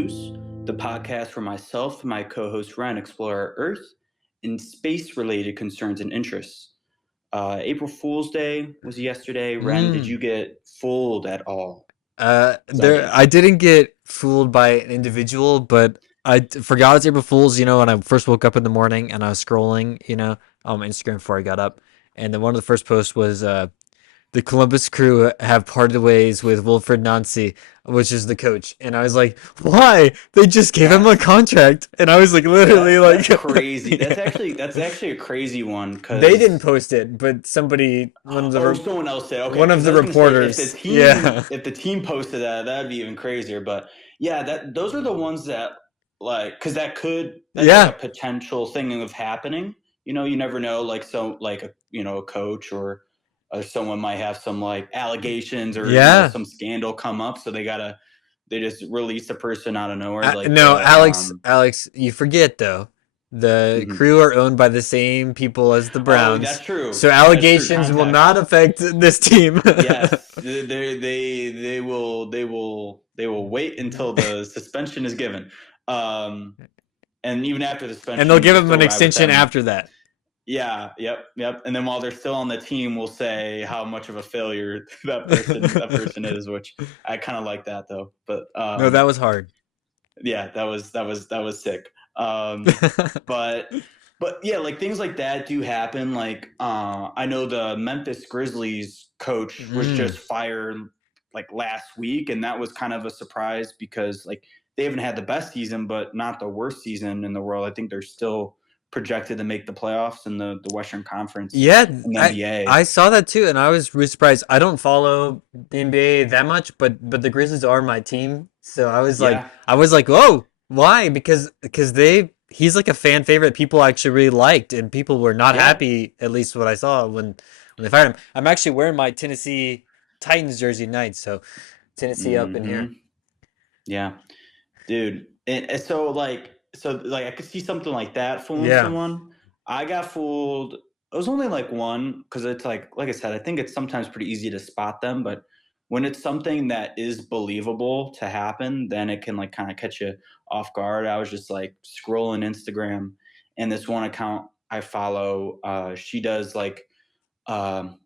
Loose, the podcast where myself and my co-host Ryan explore our Earth and space-related concerns and interests. April Fool's Day was yesterday. Ren, did you get fooled at all? I didn't get fooled by an individual, but I forgot it's April Fool's, when I first woke up in the morning and I was scrolling, Instagram before I got up. And then one of the first posts was, the Columbus Crew have parted ways with Wilfred Nancy, which is the coach. And I was like, why? They just gave him a That's contract. And I was like, literally that's like, crazy. That's yeah. actually that's actually a crazy one They didn't because post it, but somebody, someone else said okay. one of Because I the was gonna say reporters, yeah. if the team posted that, that'd be even crazier. But yeah, that those are the ones that like because that's like a Yeah. potential thing of happening. You never know. Like so, like a coach or someone might have some like allegations or Yeah. some scandal come up, so they just release a person out of nowhere like No, the Alex, you forget though. The mhm. Crew are owned by the same people as the Oh, Browns, that's true. so That's true. allegations will not Context. affect this team. Yes, they will wait until the suspension is given, um, and even after the And they'll suspension, give we'll him still an ride with extension them. after that. Yeah, yep. And then while they're still on the team, we'll say how much of a failure that person is, which I kind of like that though. But No, that was hard. yeah, that was sick. But yeah, like things like that do happen. Like I know the Memphis Grizzlies coach was Mm. just fired like last week, and that was kind of a surprise because like they haven't had the best season, but not the worst season in the world. I think they're still projected to make the playoffs in the Western Conference Yeah, in the I NBA. I saw that too, and I was really surprised. I don't follow the NBA that much, but the Grizzlies are my team, so Yeah, I was like, whoa, why? Because he's like a fan favorite. People actually really liked, and people were not yeah. happy. At least what I saw when they fired him. I'm actually wearing my Tennessee Titans jersey tonight, so Tennessee up in here. Hmm. Yeah. Dude, and so like I could see something like that fooling Yeah. someone. I got fooled. It was only like one because it's like I said, I think it's sometimes pretty easy to spot them, but when it's something that is believable to happen, then it can like kind of catch you off guard. I was just like scrolling Instagram, and this one account I follow, she does like um,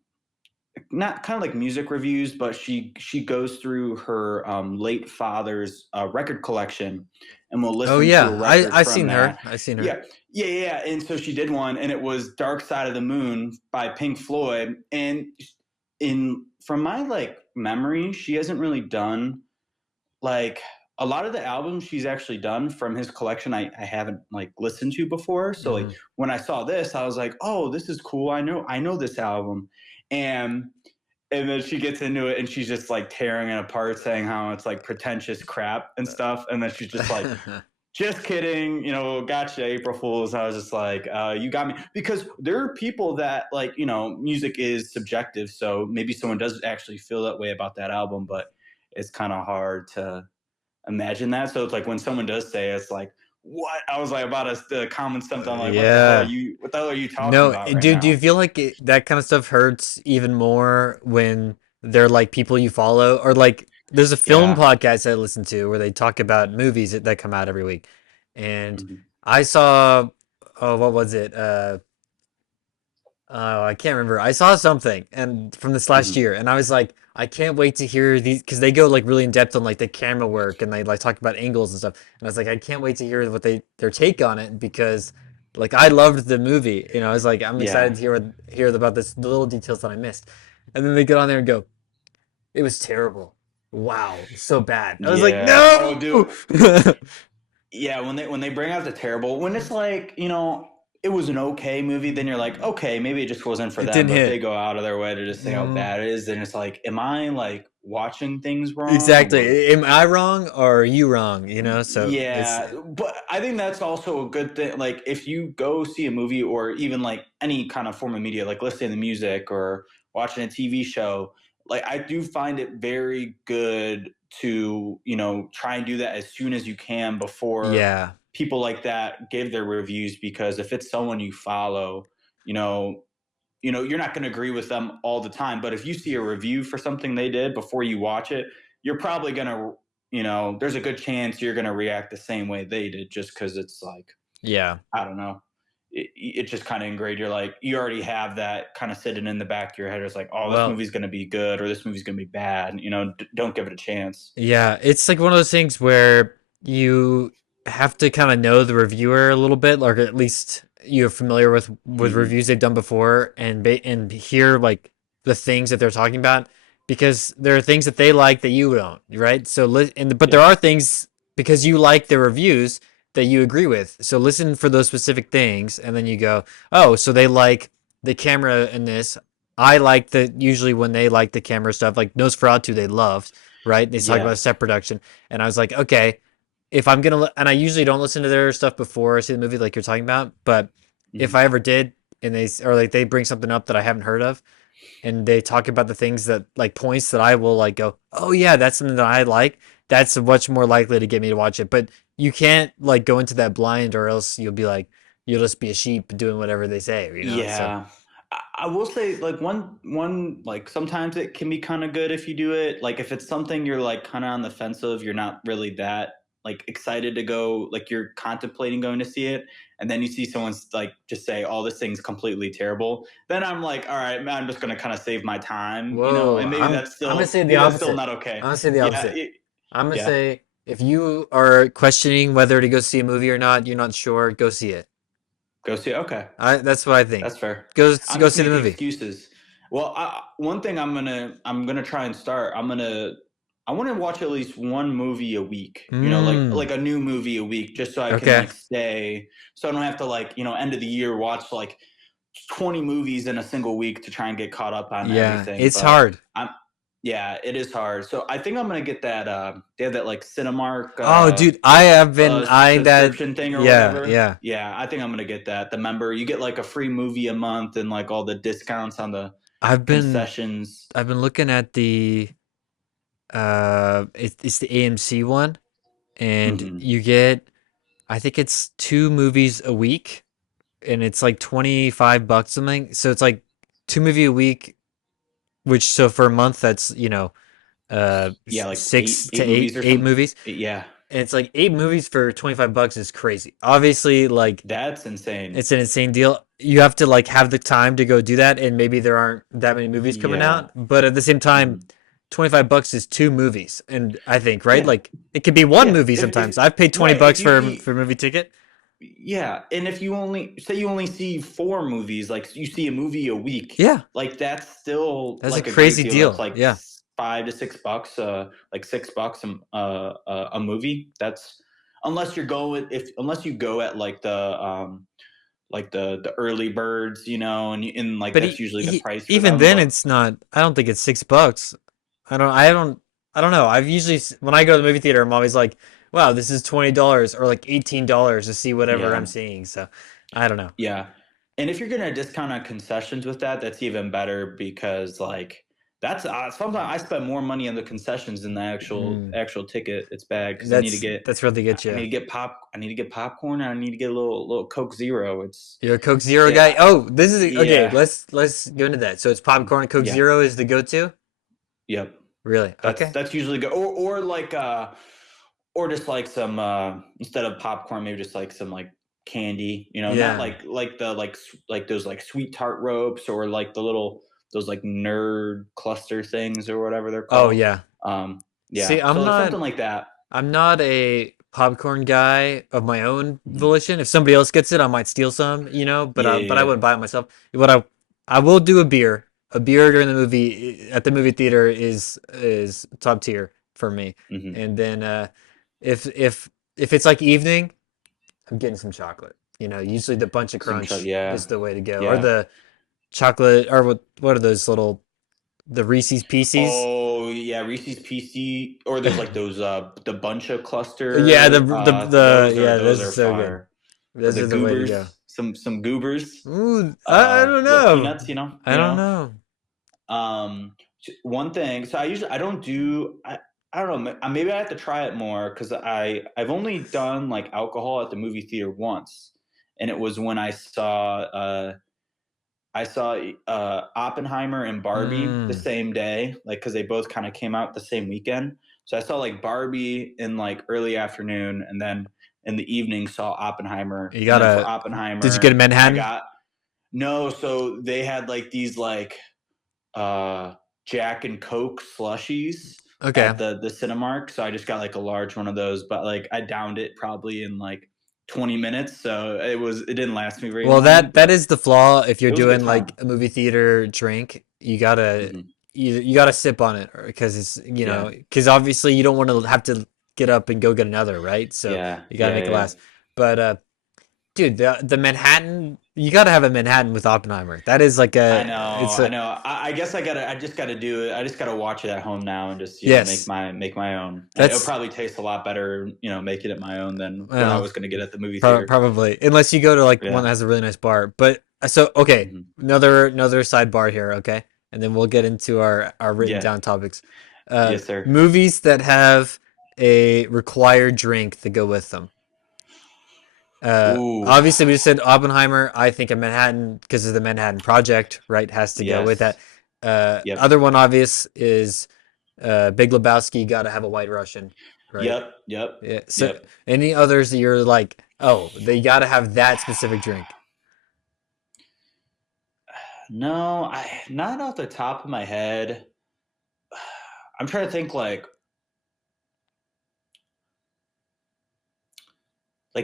not kind of like music reviews, but she goes through her late father's record collection, and will Oh listen to a yeah, record I from seen her. that. I seen her. Yeah. And so she did one, and it was "Dark Side of the Moon" by Pink Floyd. And in from my like memory, she hasn't really done like a lot of the albums she's actually done from his collection. I haven't like listened to before. So like Hmm. when I saw this, I was like, oh, this is cool. I know this album, and then she gets into it and she's just like tearing it apart, saying how it's like pretentious crap and stuff. And then she's just like, just kidding, gotcha, April Fools. I was just like, you got me. Because there are people that like, music is subjective. So maybe someone does actually feel that way about that album, but it's kind of hard to imagine that. So it's like when someone does say it, it's like, what? I was like about to comment something. I'm like, Yeah. what the hell are you talking No, about right do you now? feel like that kind of stuff hurts even more when they're like people you follow, or like there's a film Yeah. podcast I listen to where they talk about movies that come out every week, and Mhm. I saw, oh, what was it? Oh, I can't remember. I saw something and from this last Mhm. year, and I was like, I can't wait to hear these because they go like really in depth on like the camera work and they like talk about angles and stuff. And I was like, I can't wait to hear what their take on it because like I loved the movie. I was like, I'm excited Yeah. to hear about the little details that I missed. And then they get on there and go, it was terrible. Wow, so bad. I was like, Yeah. Oh, no. dude. Yeah. When they bring out the terrible, when it's like it was an okay movie, then you're like, okay, maybe it just wasn't for It them. didn't But if they hit. go out of their way to just say how Mhm. bad it is, then it's like, am I like watching things wrong or? Exactly. Am I wrong or are you wrong? So it's Yeah, but I think that's also a good thing. Like, if you go see a movie or even like any kind of form of media, like listening to music or watching a TV show, like I do find it very good to, try and do that as soon as you can before yeah. people like that give their reviews. Because if it's someone you follow, you know, you're not going to agree with them all the time. But if you see a review for something they did before you watch it, you're probably going to, there's a good chance you're going to react the same way they did just because it's like, Yeah. I don't know. It just kind of ingrained. You're like, you already have that kind of sitting in the back of your head. It's like, oh, this Well, movie's going to be good or this movie's going to be bad. Don't give it a chance. yeah, it's like one of those things where you have to kind of know the reviewer a little bit, or at least you're familiar with Hmm. reviews they've done before, and hear like the things that they're talking about, because there are things that they like that you don't, right? But there Yeah. are things because you like the reviews that you agree with. So listen for those specific things, and then you go, oh, so they like the camera in this. I like the usually when they like the camera stuff, like Nosferatu, they loved, right? They talk Yeah. about set production, and I was like, okay, if I'm gonna, and I usually don't listen to their stuff before I see the movie, like you're talking about, but if Hmm. I ever did, and they bring something up that I haven't heard of, and they talk about the things that like points that I will like go, oh yeah, that's something that I like. That's much more likely to get me to watch it. But you can't like go into that blind, or else you'll just be a sheep doing whatever they say, you know. So Yeah. I will say like one like sometimes it can be kind of good if you do it. Like if it's something you're like kind of on the fence of, you're not really that like excited to go, like you're contemplating going to see it, and then you see someone's like just say, "Oh, this thing's completely terrible." Then I'm like, "All right, man, I'm just gonna kind of save my time, whoa, and I'm gonna say the maybe that's still opposite. not okay." I'm gonna say the Yeah, opposite. I'm gonna yeah. say if you are questioning whether to go see a movie or not, you're not sure, go see it. Go see it. Okay. That's what I think. That's fair. I'm Go just see the making movie. excuses. Well, one thing I'm gonna try and start. I want to watch at least one movie a week. Like Mm. a new movie a week, just so I can Okay. like stay. So I don't have to like end of the year watch like 20 movies in a single week to try and get caught up on Yeah, everything. it's But hard. I'm yeah, it is hard. So I think I'm gonna get that. They have that like Cinemark. Oh, dude, I have been eyeing that. Subscription thing or Yeah, whatever. yeah. Yeah, I think I'm gonna get that. The member, you get like a free movie a month and like all the discounts on the I've been concessions. I've been looking at the it's the AMC one, and Hmm. you get, I think it's 2 movies a week, and it's like $25 something. So it's like 2 movie a week, which so for a month that's, Yeah, like six to eight movies or eight something. movies. Yeah, And it's like 8 movies for $25 is crazy. Obviously, like that's insane. it's an insane deal. You have to like have the time to go do that, and maybe there aren't that many movies coming Yeah. out. But at the same time, Hmm. $25 is 2 movies, and I think right, Yeah, like it could be one yeah. movie sometimes. If I've paid twenty right, if bucks you for a movie ticket. yeah, and if you only say you only see four movies, like you see a movie a week, Yeah, like that's still that's a like a great crazy deal. That's deal. like Yeah, $5 to $6, like $6 a movie. That's unless you're going if unless you go at like the early birds, and like but that's usually the price for even them. then, But it's not. I don't think it's $6. I don't know. I've usually when I go to the movie theater, I'm always like, wow, this is $20 or like $18 to see whatever I'm yeah, seeing. So I don't know. yeah. And if you're gonna discount on concessions with that, that's even better because like that's sometimes I spend more money on the concessions than the Mm. actual ticket. It's bad because That's really good, I you. need to get I need to get popcorn. And I need to get a little Coke Zero. It's You're a Coke Zero guy. yeah, Oh, this is okay. yeah, Let's go into that. So it's popcorn and Coke yeah, Zero is the go-to. yep. Really? That's Okay. that's usually good. Or like or just like some instead of popcorn, maybe just like some like candy. Not Yeah. like the like those like sweet tart ropes or like the little those like nerd cluster things or whatever they're Oh called. yeah. See, Yeah, so like something like that. I'm not a popcorn guy of my own Mhm. volition. If somebody else gets it, I might steal some, but Yeah, I yeah, wouldn't buy it myself. What I will do a beer. A beer during the movie at the movie theater is top tier for me. yeah. Hmm. And then if if it's like evening, I'm getting some chocolate. Usually the bunch of crunch Yeah, is the way to go. Or yeah. the chocolate, or what are those little, the Reese's Pieces? Oh yeah, Reese's PC, or there's like those the bunch of Yeah, cluster. yeah, Those those are are so good. fire. Or Those the are the way to go. goobers, some goobers, Ooh, I don't little know. peanuts. I don't know. One thing. So I don't do. I don't know. Maybe I have to try it more because I've only done like alcohol at the movie theater once, and it was when I saw Oppenheimer and Barbie the Mm, same day, like because they both kind of came out the same weekend. So I saw like Barbie in like early afternoon, and then in the evening saw Oppenheimer. You And then for gotta. Did you get a Oppenheimer, I Manhattan? got no. So they had like these like uh Jack and Coke slushies Okay. at the Cinemark. So I just got like a large one of those, but like I downed it probably in like 20 minutes. So it didn't last me very Well, long, that but is the flaw. If you're it was a good doing like time. a movie theater drink, Hmm. you gotta sip on it because it's Yeah. because obviously you don't want to have to get up and go get another, right? So Yeah. you gotta Yeah. make it Yeah. last. But dude, the Manhattan, you gotta have a Manhattan with Oppenheimer. That is like I a know, it's I a know. I guess I just gotta do it. I just gotta watch it at home now and just, yes. make my own. And it'll That's probably taste a lot better, making it my own than what I well, was gonna get at the movie theater. probably unless you go to like one Yeah. that has a really nice bar. But so okay, Hmm. another sidebar here, okay, and then we'll get into our written Yeah. down topics. Yes, sir. Movies that have a required drink to go with them. Ooh. Obviously, we just said Oppenheimer. I think a Manhattan because of the Manhattan Project, right, has to go with that. Yes. Yep. Other one obvious is Big Lebowski. Got to have a White Russian, right? Yep. Yep. Yeah. So Yep. any others that you're like, oh, they got to have that specific drink. No, I not off the top of my head. I'm trying to think like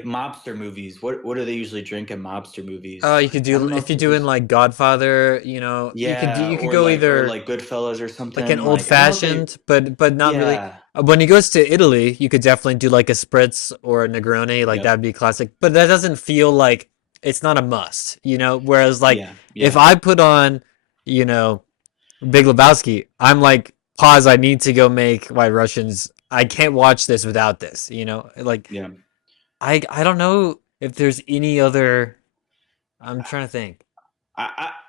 mobster movies. What do they usually drink in mobster movies? You could I do don't know if if you're doing there's like Godfather. yeah, You could go or either like Goodfellas or like an something. old Like I don't know if they fashioned, but not really. yeah. When he goes to Italy, you could definitely do like a spritz or a Negroni, like Yep. that'd be classic. But that doesn't feel like it's not a must, you know. Whereas like Yeah. if Yeah. I put on, you know, Big Lebowski, I'm like pause. I need to go make White Russians. I can't watch this without this, you know. Like Yeah. I don't know if there's any other. I'm trying to think.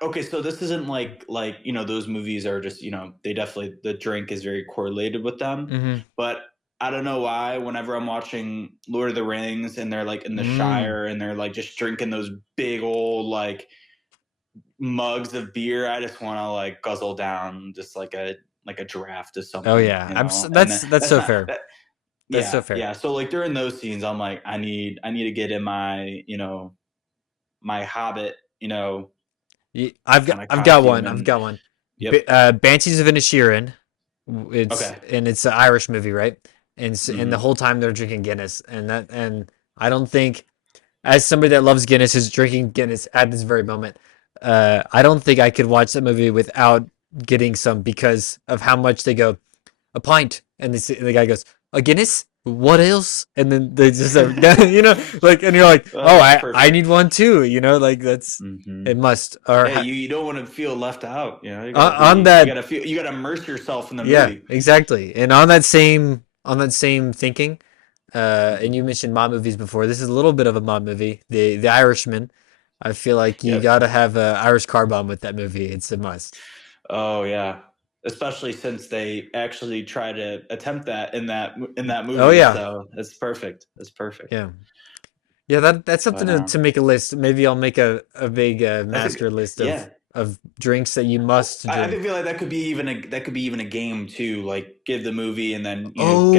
Okay, so this isn't like those movies are just they definitely the drink is very correlated with them, Mm-hmm. but I don't know why whenever I'm watching Lord of the Rings and they're like in the Mm. Shire and they're like just drinking those big old like mugs of beer, I just want to like guzzle down just like a draft of Oh something, yeah, and that's that's so not fair. that. That's so Yeah, fair. yeah. So like during those scenes, I'm like, I need to get in my my Hobbit kind of I've got costume one. I've and got one. yep. Banshees of Inisherin. Okay. It's an Irish movie, right? And the Hmm. whole time they're drinking Guinness, and I don't think as somebody that loves Guinness is drinking Guinness at this very moment. I don't think I could watch that movie without getting some because of how much they go a pint, and the guy goes a Guinness. What else? And then they just have, like, and you're like, Oh, oh, that's I perfect. need one too, like that's Hmm. it must or Yeah, you don't want to feel left out. on that, You gotta immerse yourself in the yeah, movie. exactly. And on that same thinking, and Hmm. you mentioned mob movies before. This is a little bit of a mob movie, the Irishman. I feel like you Yep. gotta have a Irish car bomb with that movie. It's a must. Oh yeah. Especially since they actually try to attempt that in that Oh movie, yeah, so that's perfect. That's perfect. yeah. Yeah, that's something But to make a list. Maybe I'll make a big that's a master list yeah. of drinks that you must I drink. feel like that could be even a game too. Like give the movie and then Oh,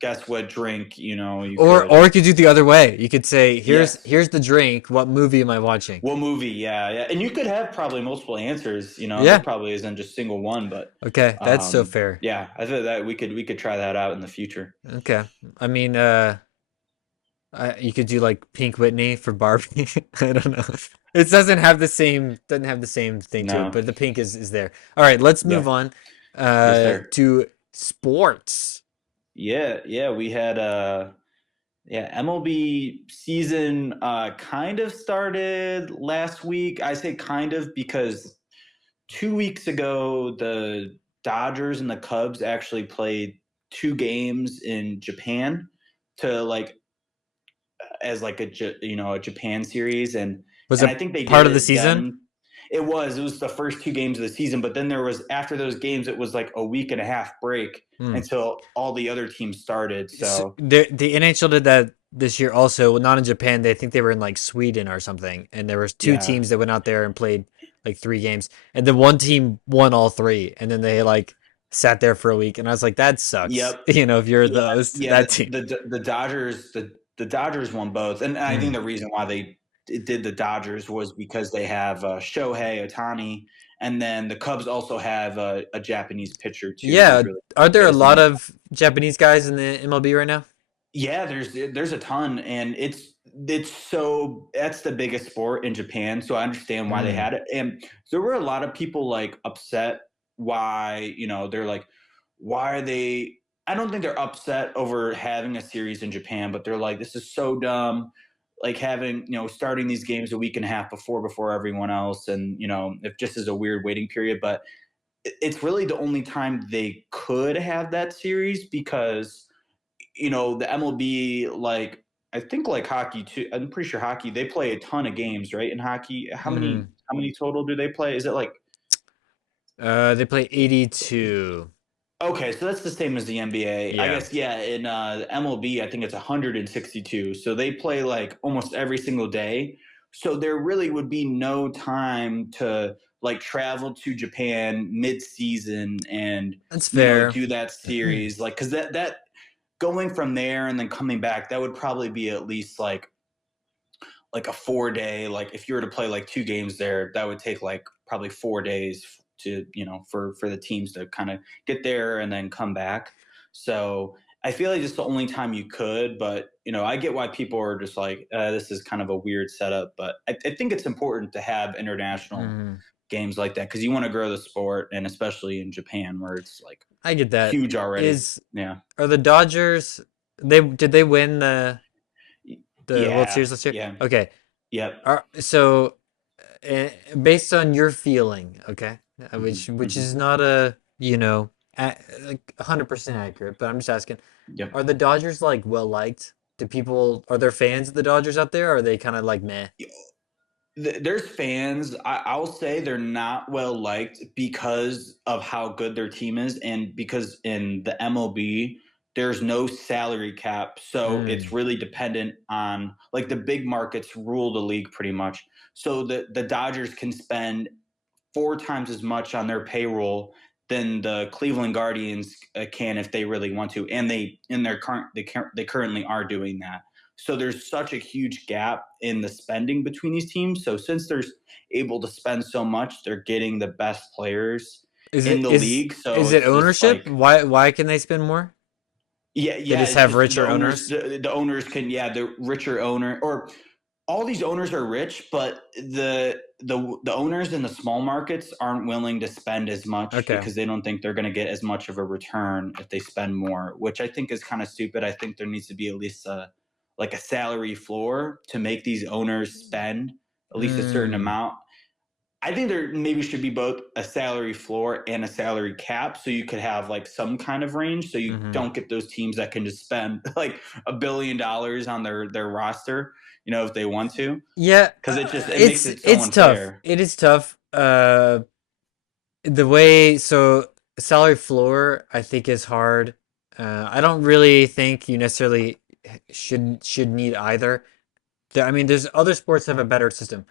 guess what drink you could. or you could do the other way. You could say, Yes. here's the drink. What movie am I watching? What movie? Yeah, yeah. And you could have probably multiple answers. There Yeah. probably isn't just single one, but Okay, that's so fair. yeah, I think that we could try that out in the future. Okay. I mean, you could do like Pink Whitney for Barbie. I don't know. It doesn't have the same thing to it, No. but the pink is there. All right, let's move Yeah. on Yes, sir. to sports. Yeah, yeah. We had yeah, MLB season kind of started last week. I say kind of because 2 weeks ago the Dodgers and the Cubs actually played two games in Japan to like as like a Japan series, Was and I it think they did part of the it season? then. It was the first two games of the season, but then there was after those games it was like a week and a half break Hmm. until all the other teams started. So The NHL did that this year also. Well, not in Japan. They think they were in like Sweden or something, and there was two yeah, teams that went out there and played like three games, and then one team won all three, and then they like sat there for a week, and I was like, that sucks. Yep. If you're Yeah, the host, yeah. that team. The Dodgers the Dodgers won both, and I think Mm. the reason why they did the Dodgers was because they have Shohei Ohtani, and then the Cubs also have a Japanese pitcher too, Yeah, who's really are there good. a His name lot is of Japanese guys in the MLB right now? yeah. There's a ton, and it's so that's the biggest sport in Japan. So I understand why they Mm. had it, and there were a lot of people like upset why they're like why are they I don't think they're upset over having a series in Japan, but they're like, this is so dumb. Like having, starting these games a week and a half before everyone else. And, it just is a weird waiting period. But it's really the only time they could have that series because, the MLB, like, I think like hockey too. I'm pretty sure hockey, they play a ton of games, right? In hockey, how many, Mm. how many total do they play? Is it like They play 82. okay, so that's the same as the NBA. I Yeah. guess, yeah, in MLB, I think it's 162. So they play like almost every single day. So there really would be no time to like travel to Japan mid-season and, That's fair. do that series. Like, because that going from there and then coming back, that would probably be at least like a 4 day. Like if you were to play like two games there, that would take like probably 4 days to for the teams to kind of get there and then come back. So I feel like it's the only time you could, but I get why people are just like, this is kind of a weird setup. But I think it's important to have international Mm. games like that because you want to grow the sport, and especially in Japan where it's like I get that. huge already. Is Yeah, are the Dodgers? Did they win the World yeah, Series last year? yeah, Okay. yep. So based on your feeling, okay, Hmm, which hmm. is not a like 100% accurate, but I'm just asking, Yep. are the Dodgers like well liked? Are there fans of the Dodgers out there? Or are they kind of like meh? There's fans. I'll say they're not well liked because of how good their team is, and because in the MLB there's no salary cap, so it's Mm. really dependent on like the big markets rule the league pretty much. So the Dodgers can spend four times as much on their payroll than the Cleveland Guardians can if they really want to, and they in their current they currently are doing that. So there's such a huge gap in the spending between these teams. So since they're able to spend so much, they're getting the best players Is in it the is league. So is it it's just ownership? like Why can they spend more? yeah, They yeah. just It's have just the richer owners. owners. The owners can, yeah, the richer owner or all these owners are rich, but the owners in the small markets aren't willing to spend as much Okay. because they don't think they're going to get as much of a return if they spend more, which I think is kind of stupid. I think there needs to be at least a salary floor to make these owners spend at least a certain Mm. amount. I think there maybe should be both a salary floor and a salary cap so you could have like some kind of range so you Hmm. don't get those teams that can just spend like $1 billion on their roster, if they want to, Yeah, because it makes it's it so it's tough. unfair. It is tough. The way so salary floor I think is hard. I don't really think you necessarily should need either. I mean, there's other sports that have a better system.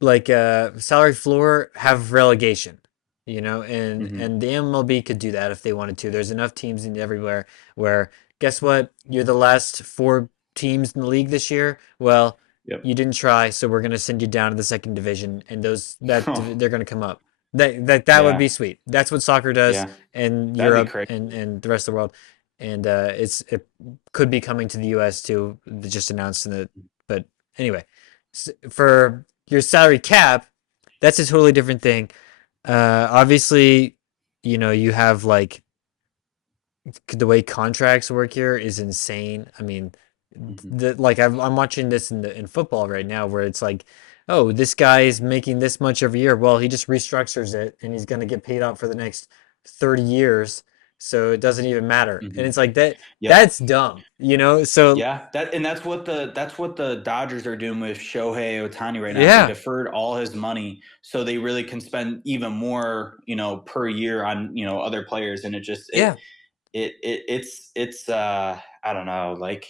Like salary floor have relegation, and Hmm. and the MLB could do that if they wanted to. There's enough teams in everywhere where guess what? You're the last four teams in the league this year. Well, Yep. you didn't try, so we're gonna send you down to the second division, and they're gonna come up. That would be Yeah. sweet. That's what soccer does Yeah. in That'd be Europe crazy. and the rest of the world, and it could be coming to the U.S. too. They just announced in the but anyway, for your salary cap, that's a totally different thing. Obviously, you have like the way contracts work here is insane. I mean, Hmm. like I'm watching this in football right now, where it's like, oh, this guy is making this much every year. Well, he just restructures it, and he's gonna get paid out for the next 30 years, so it doesn't even matter. And Hmm. it's like that. Yep. That's dumb, So Yeah, that's what the Dodgers are doing with Shohei Ohtani right now. They yeah, deferred all his money so they really can spend even more, per year on, other players, and it just yeah, it's I don't know, like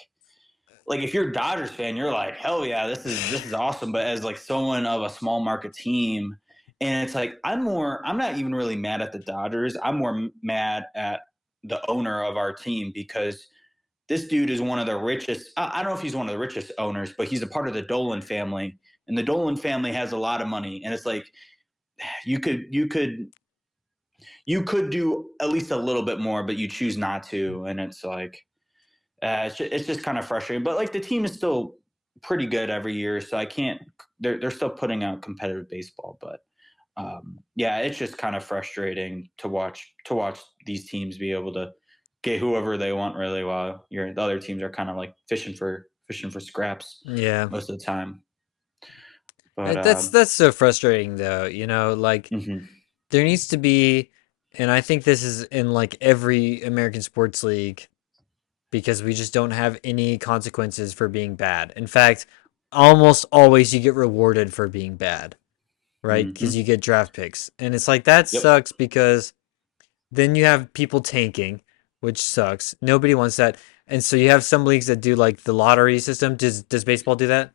if you're a Dodgers fan, you're like, hell yeah, this is awesome. But as like someone of a small market team, And it's like I'm not even really mad at the Dodgers. I'm more mad at the owner of our team because this dude is one of the richest. I don't know if he's one of the richest owners, but he's a part of the Dolan family, and the Dolan family has a lot of money. And it's like you could you could you could do at least a little bit more, but you choose not to, and it's like it's just kind of frustrating. But like the team is still pretty good every year, so I can't. They're still putting out competitive baseball, but yeah, it's just kind of frustrating to watch these teams be able to get whoever they want really, while the other teams are kind of like fishing for scraps Yeah. most of the time. But That's so frustrating though, you know, like mhm, there needs to be, and I think this is in like every American sports league because we just don't have any consequences for being bad. In fact, almost always you get rewarded for being bad, right? Because you mhm, get draft picks. And it's like that yep. sucks because then you have people tanking, which sucks. Nobody wants that. And so you have some leagues that do like the lottery system. Does baseball do that?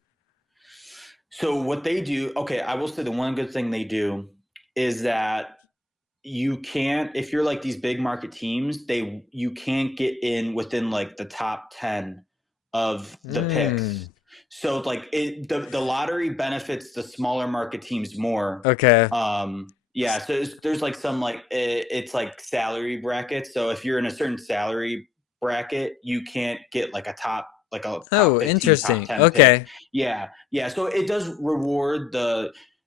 So what they do, okay, I will say the one good thing they do is that you can't, if you're like these big market teams, you can't get in within like the top 10 of the picks. Hmm. So like the lottery benefits the smaller market teams more. Okay. Yeah, so there's like some like it's like salary brackets. So if you're in a certain salary bracket, you can't get like a top Oh, 15, top interesting. 10 pick. Okay. Yeah, yeah. So it does reward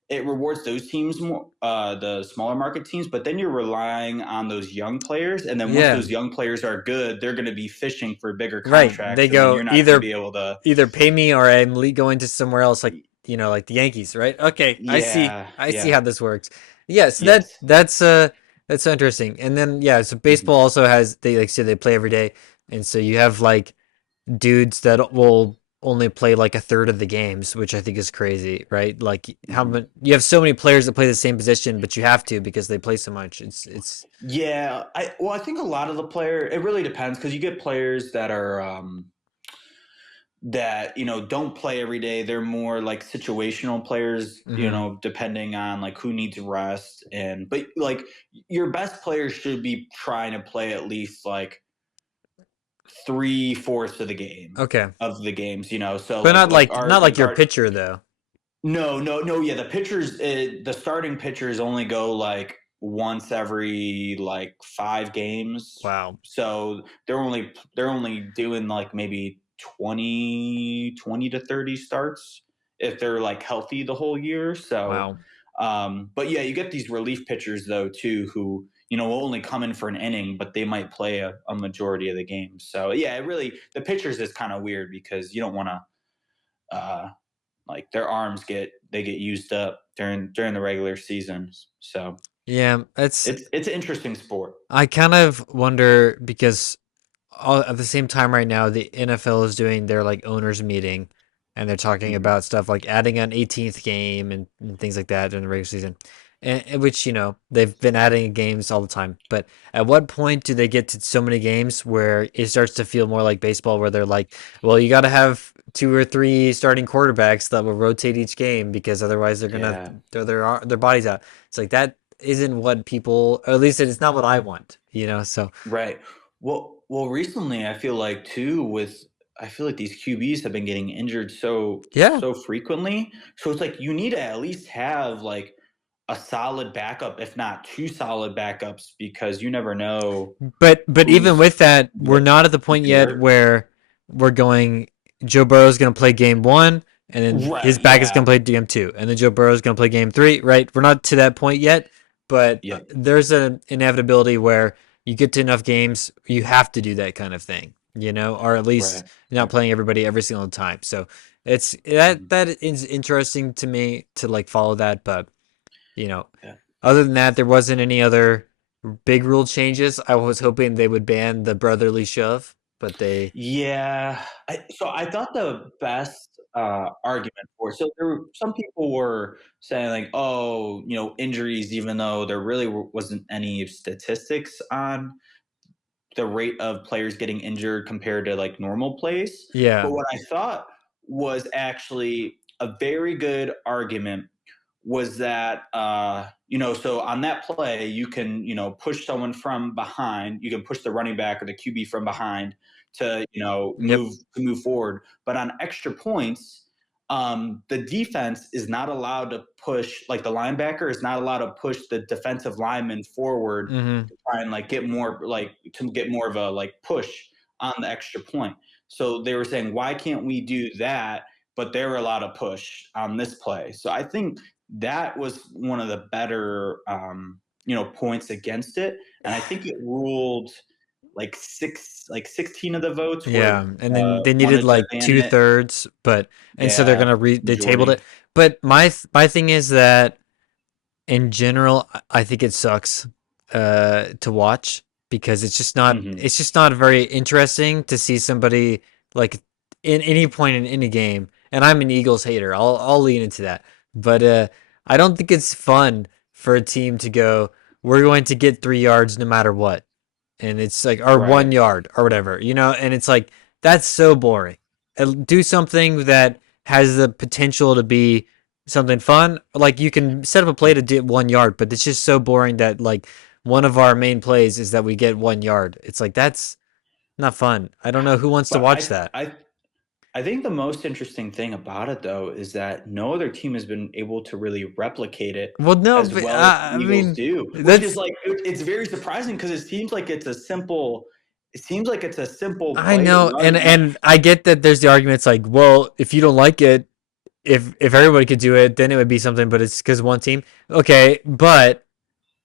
it rewards those teams more, the smaller market teams, but then you're relying on those young players. And then once Yeah. those young players are good, they're going to be fishing for bigger Right. They contracts. And then go you're not going to either be able to, either pay me or I'm going to somewhere else, like like the Yankees, right? Okay, I see. yeah, I see yeah, how this works. Yeah, so yes. that's so interesting. And then yeah, so Mhm. baseball also has they like say they play every day, and so you have like dudes that will only play like a third of the games, which I think is crazy, right? Like how Mhm. many you have so many players that play the same position, but you have to because they play so much. It's Yeah, I think a lot of the player, it really depends because you get players that are that don't play every day. They're more like situational players, mhm. depending on like who needs rest. And but like your best players should be trying to play at least like 3/4 of Okay. the games. So But not our not like like your our pitcher though. no, yeah, the starting pitchers only go like once every like 5 games. Wow. So they're only doing like maybe 20 to 30 starts if they're like healthy the whole year. So Wow. but yeah, you get these relief pitchers though too who will only come in for an inning, but they might play a majority of the games. So yeah, the pitchers is kind of weird because you don't want to like their arms get used up during the regular season. So Yeah, it's it's an interesting sport. I kind of wonder because at the same time right now the NFL is doing their like owners meeting and they're talking Mhm. about stuff like adding an 18th game and things like that during the regular season. And which, they've been adding games all the time. But at what point do they get to so many games where it starts to feel more like baseball where they're like, well, you got to have two or three starting quarterbacks that will rotate each game because otherwise they're going to Yeah. throw their bodies out. It's like that isn't what people, or at least it's not what I want. So Right. Well, recently I feel like too I feel like these QBs have been getting injured yeah. so frequently. So it's like you need to at least have like a solid backup, if not two solid backups, because you never know But even who's with that, we're what not at the who point get yet hurt. where we're going. Joe Burrow's going to play game one, and then his Right. back is going Yeah. to play game two, and then Joe Burrow's going to play game three. Right? We're not to that point yet, but Yep. there's an inevitability where you get to enough games, you have to do that kind of thing, or at least Right. you're not Right. playing everybody every single time. So it's that Mhm. that is interesting to me to like follow that, but you know, Yeah. other than that, there wasn't any other big rule changes. I was hoping they would ban the brotherly shove, but they, Yeah, so I thought the best argument for so some people were saying like, oh, injuries, even though there really wasn't any statistics on the rate of players getting injured compared to like normal plays. yeah, But what I thought was actually a very good argument was that so on that play you can push someone from behind. You can push the running back or the QB from behind to Yep. move forward. But on extra points, the defense is not allowed to push, like the linebacker is not allowed to push the defensive lineman forward Mm-hmm. to try and get more of a push on the extra point. So they were saying, why can't we do that? But they were allowed to push on this play. So I think that was one of the better points against it. And I think it ruled like 16 of the votes Yeah, were and then they needed wanted to like ban two it. thirds, but and so they're Yeah, gonna they tabled majority. it. But my thing is that in general, I think it sucks to watch because Hmm. it's just not very interesting to see somebody like in any point in any game. And I'm an Eagles hater. I'll lean into that. But I don't think it's fun for a team to go, we're going to get 3 yards no matter what, and it's like or Right. 1 yard or whatever, and it's like that's so boring. Do something that has the potential to be something fun. Like you can set up a play to get 1 yard, but it's just so boring that like one of our main plays is that we get 1 yard. It's like that's not fun. I don't know who wants to But watch that. I think the most interesting thing about it though is that no other team has been able to really replicate it Well, no, as but well as the I Eagles mean do, which is that's like it's very surprising because it seems like it's a simple I play to know, run. and I get that there's the arguments like, well, if you don't like it, if everybody could do it, then it would be something. But it's because one team. Okay, but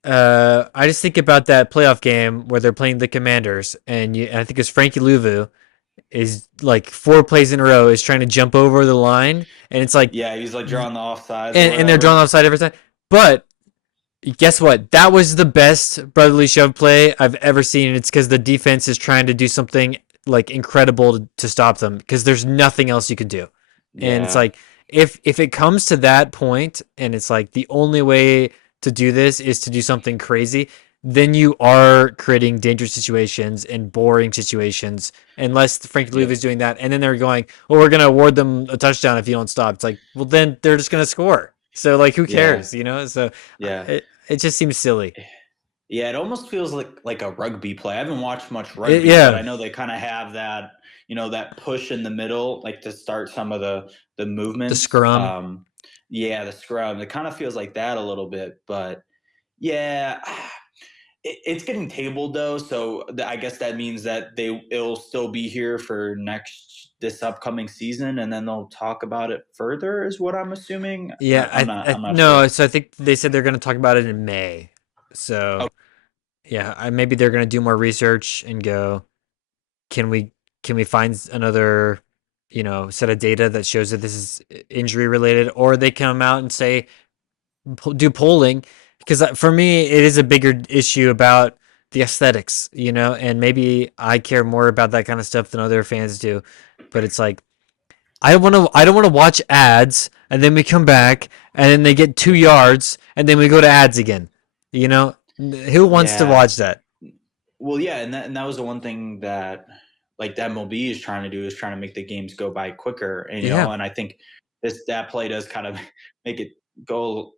I just think about that playoff game where they're playing the Commanders, and I think it's Frankie Louvu is like 4 plays in a row is trying to jump over the line, and it's like, Yeah, he's like drawing the offsides or and they're drawn whatever. offside every time. But guess what? That was the best brotherly shove play I've ever seen. And it's because the defense is trying to do something like incredible to stop them because there's nothing else you can do. And it's Yeah, like if it comes to that point and it's like the only way to do this is to do something crazy, then you are creating dangerous situations and boring situations unless Frankie Louv yep, is doing that. And then they're going, well, we're going to award them a touchdown if you don't stop. It's like, well, then they're just going to score. So like, who yeah, cares? So yeah. it just seems silly. Yeah, it almost feels like a rugby play. I haven't watched much rugby, but Yeah, I know they kind of have that, that push in the middle, like to start some of the the movements. scrum. Yeah, the scrum. It kind of feels like that a little bit, but yeah, it's getting tabled though, so I guess that means that it'll still be here for this upcoming season, and then they'll talk about it further. Is what I'm assuming. Yeah, I'm not no. sure. So I think they said they're going to talk about it in May. So Oh, yeah, maybe they're going to do more research and go, can we find another set of data that shows that this is injury related, or they come out and say do polling because for me it is a bigger issue about the aesthetics, and maybe I care more about that kind of stuff than other fans do, but it's like I don't want to watch ads and then we come back and then they get 2 yards and then we go to ads again. Who wants to yeah. watch that? Well, yeah, and that was the one thing that like the MLB is trying to do, is trying to make the games go by quicker, and Yeah. and I think that play does kind of make it go.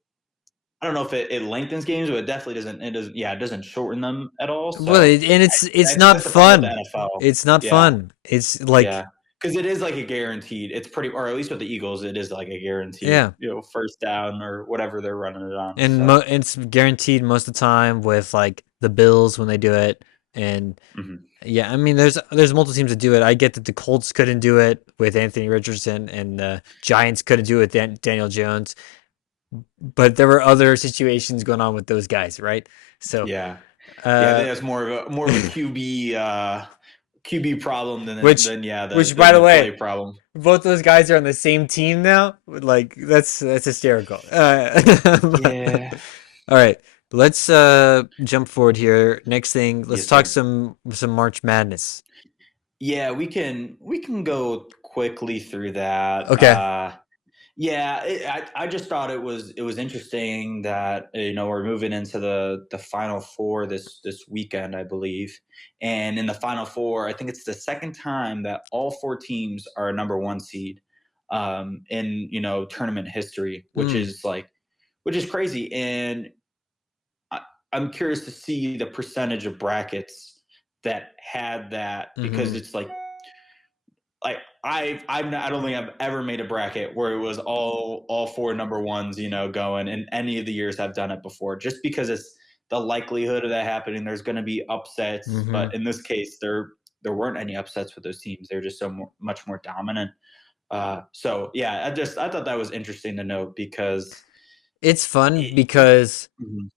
I don't know if it lengthens games, but it definitely doesn't. It doesn't. Yeah, it doesn't shorten them at all. Well, So and I it's think not that's the problem with the fun. NFL. It's not Yeah, fun. It's like yeah, because it is like a guaranteed. It's pretty, or at least with the Eagles, it is like a guaranteed, yeah. first down or whatever they're running it on. So It's guaranteed most of the time with like the Bills when they do it, and mhm. yeah, I mean there's multiple teams that do it. I get that the Colts couldn't do it with Anthony Richardson, and the Giants couldn't do it with Daniel Jones, but there were other situations going on with those guys, right? So, Yeah, yeah, I think uh, that's more of a QB problem which than yeah by the the play way, problem. both those guys are on the same team now. Like that's hysterical. Yeah. All right, let's jump forward here. Next thing, let's Yes, talk sir. some March Madness. Yeah, we can go quickly through that. Okay. Yeah, I just thought it was interesting that we're moving into the final four this weekend, I believe, and in the final four, I think it's the second time that all four teams are a number one seed in tournament history, which Hmm. is like which is crazy. And I, I'm curious to see the percentage of brackets that had that because Mm-hmm. it's like I don't think I've ever made a bracket where it was all four number ones, going. And any of the years I've done it before, just because it's the likelihood of that happening. There's going to be upsets, Mm-hmm. but in this case, there weren't any upsets with those teams. They're just much more dominant. So yeah, I thought that was interesting to note because It's fun it, because mhm,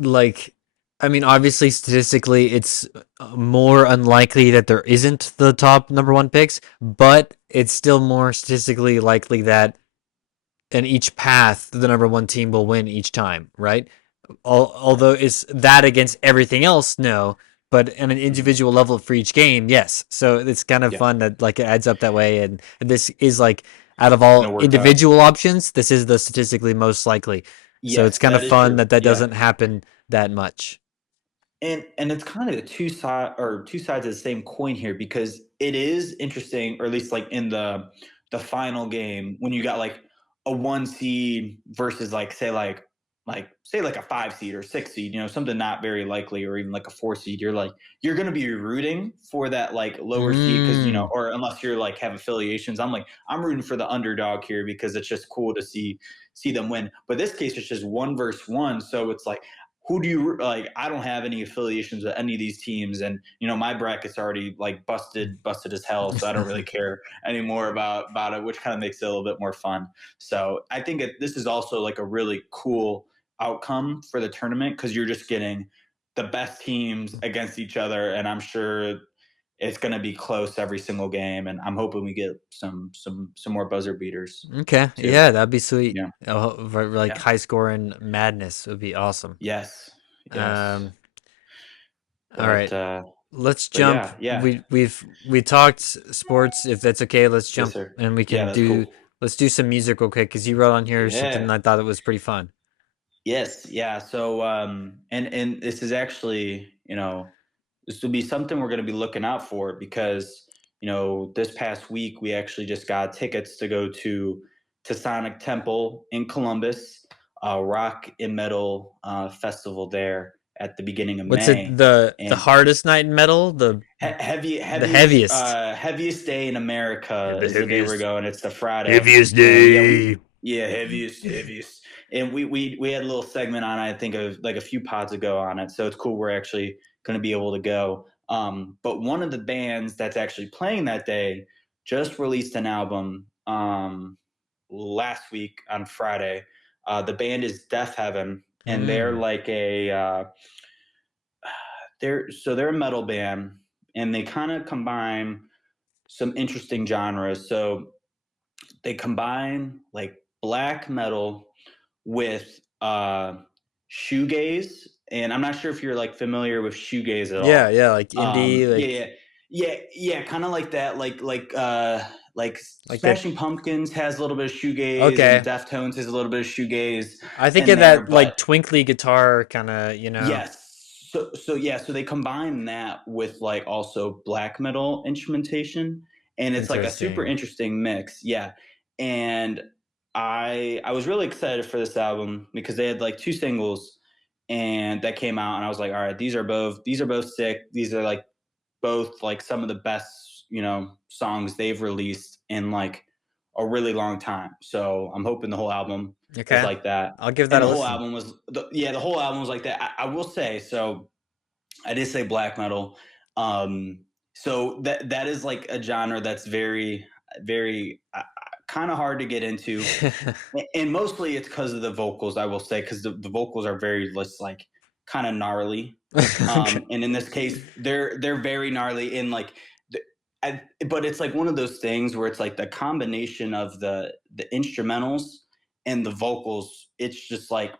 like I mean obviously statistically it's more unlikely that there isn't the top number one picks, but it's still more statistically likely that in each path the number one team will win each time, right? right. Although is that against everything else? No, but on an Mhm, individual level for each game, yes. So it's kind of yeah, fun that like it adds up that way, and this is like out of and all it worked out. individual options, this is the statistically most likely. So it's Yes, kind of that is fun true. that that Yeah, doesn't happen that much. and it's kind of the two sides of the same coin here because it is interesting, or at least like in the final game when you got like a one seed versus like say like a five seed or six seed, something not very likely, or even like a four seed. You're going to be rooting for that like lower seed because Mm. or unless you're like have affiliations. I'm rooting for the underdog here because it's just cool to see them win. But this case it's just one versus one, so it's like who do you like? I don't have any affiliations with any of these teams, and my bracket's already like busted as hell, so I don't really care anymore about it, which kind of makes it a little bit more fun. So I think this is also like a really cool outcome for the tournament because you're just getting the best teams against each other, and I'm sure it's going to be close every single game, and I'm hoping we get some more buzzer beaters Okay, too. yeah, that'd be sweet. Yeah, Like yeah, high scoring madness would be awesome. yes, yes, Um, all but right. Let's but jump. yeah. We talked sports. If that's okay, let's Yes, jump sir. and we Yeah, can that's do cool. let's do some music real quick because you wrote on here something Yeah. I thought it was pretty fun. Yes. Yeah. So, and this is actually, this will be something we're going to be looking out for because, this past week we actually just got tickets to go to Sonic Temple in Columbus, rock and metal festival there at the beginning of What's it? May, The and hardest night in metal, the heaviest, heaviest day in America the is the day we're heaviest, going. It's the Friday, heaviest and day. yeah, heaviest, and we had a little segment on it. I think of like a few pods ago on it, so it's cool. We're actually going to be able to go. But one of the bands that's actually playing that day just released an album last week on Friday. The band is Death Heaven, and they're Mm. like they're a metal band, and they kind of combine some interesting genres. So they combine like black metal with shoegaze, and I'm not sure if you're like familiar with shoegaze at Yeah, all. yeah, like indie, Yeah, like yeah, kind of like that, like like that. Smashing Pumpkins has a little bit of shoegaze, and Okay, Deftones has a little bit of shoegaze I think in of there, that but like twinkly guitar kind of, you know. yes. So yeah, so they combine that with like also black metal instrumentation, and it's like a super Interesting. interesting mix. Yeah. And I was really excited for this album because they had like two singles and that came out, and I was like, all right, these are both sick. These are like both like some of the best, songs they've released in like a really long time. So I'm hoping the whole album is Okay, like that. I'll give that And a the whole listen. album was the whole album was like that. I will say, so I did say black metal. So that is like a genre that's very very kind of hard to get into, and mostly it's because of the vocals. I will say because the vocals are very just like kind of gnarly, Okay. and in this case they're very gnarly in like but it's like one of those things where it's like the combination of the instrumentals and the vocals. It's just like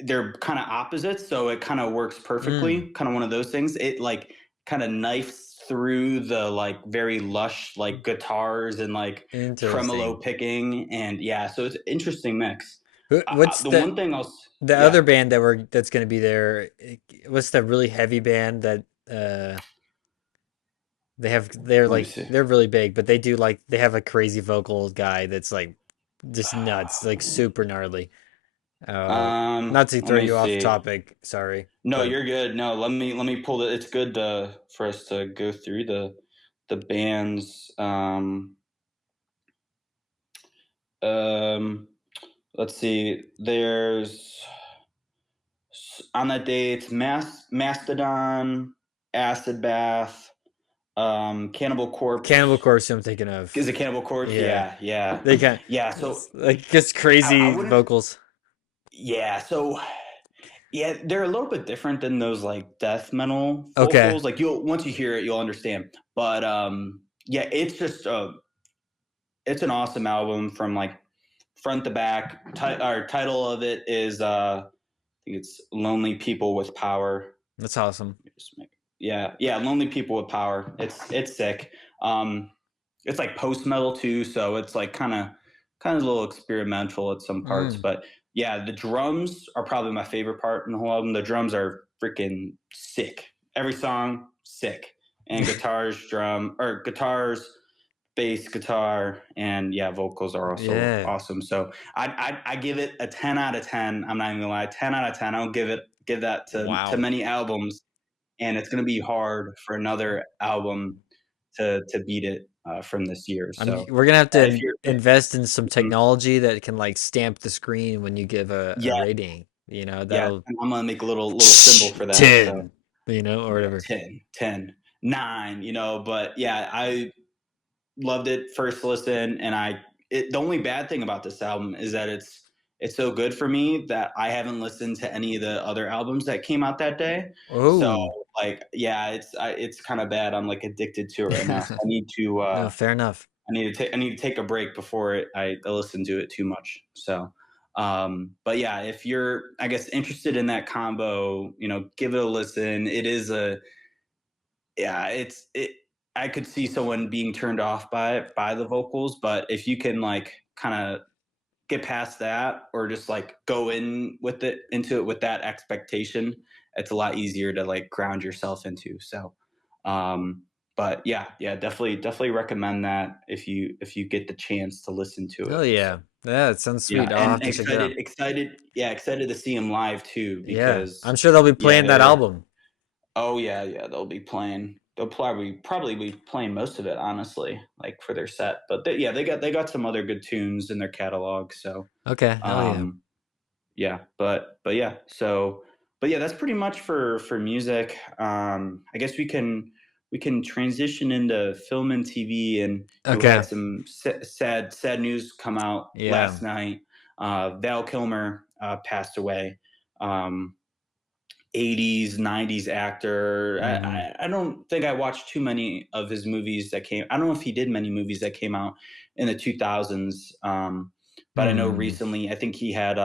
they're kind of opposites, so it kind of works Mm, perfectly. Kind of one of those things. It like kind of knifes through the like very lush like guitars and like tremolo interesting. picking, and yeah, so it's an interesting mix. What's The one thing else, the yeah. other band that's gonna be there? What's that really heavy band that uh they're Let me like see. they're really big, but they do like they have a crazy vocal guy that's like just nuts, like super gnarly. Not to Let throw me you off see. topic, sorry, No, but you're good. No, let me pull the. It's good for us to go through the bands. Um, let's see. There's on that day. It's Mastodon, Acid Bath, Cannibal Cannibal Corpse. Corpse I'm thinking of. Is it Cannibal Corpse? Yeah, Yeah, yeah, they can yeah. So it's like just I crazy wouldn't. vocals. Yeah. So yeah, they're a little bit different than those like death metal Okay, vocals. Like you'll once you hear it, you'll understand. But yeah, it's just it's an awesome album from like front to back. Our title of it is I think it's "Lonely People with Power." that's awesome. Yeah, yeah, "Lonely People with Power." It's sick. Um, it's like post metal too, so it's like kind of a little experimental at some parts. Mm. But yeah, the drums are probably my favorite part in the whole album. The drums are freaking sick. Every song sick, and guitars, bass guitar, and yeah, vocals are also Yeah. awesome. So I give it a 10 out of 10. I'm not even gonna lie, 10 out of 10. I don't give that to Wow. many albums, and it's gonna be hard for another album to beat it from this year. So We're gonna have to if you're invest in some mhm, technology that can like stamp the screen when you give a yeah, rating. You know, yeah, that'll I'm gonna make a little symbol for that. So 10, you know, or yeah, whatever. 10, 10, 9. But yeah, I loved it first listen, and the only bad thing about this album is that it's so good for me that I haven't listened to any of the other albums that came out that day. So Oh. like yeah, it's kind of bad. I'm like addicted to it right now. So No, fair enough. I need to take a break before I listen to it too much. So but yeah, if you're I guess interested in that combo, give it a listen. It is a yeah, I could see someone being turned off by the vocals, but if you can like kind of get past that or just like go into it with that expectation, it's a lot easier to like ground yourself into. So but yeah, yeah, definitely recommend that if you get the chance to listen to Oh it. So yeah. Yeah, it sounds yeah, sweet. I'll and have to check it out. excited to see him live too Yeah. because I'm sure they'll be yeah, playing that they're album. oh yeah, yeah, they'll be playing. They'll probably be playing most of it, honestly, like for their set. But yeah, they got some other good tunes in their catalog. So, Okay, hell yeah. um, yeah, but yeah, but yeah, that's pretty much for music. I guess we can transition into film and TV, and we Okay. had some sad news come out Yeah. last night. Val Kilmer passed away. Um, 80s 90s actor. Hmm. I don't think I watched too many of his movies that came. I don't know if he did many movies that came out in the 2000s, but I know Hmm. recently I think he had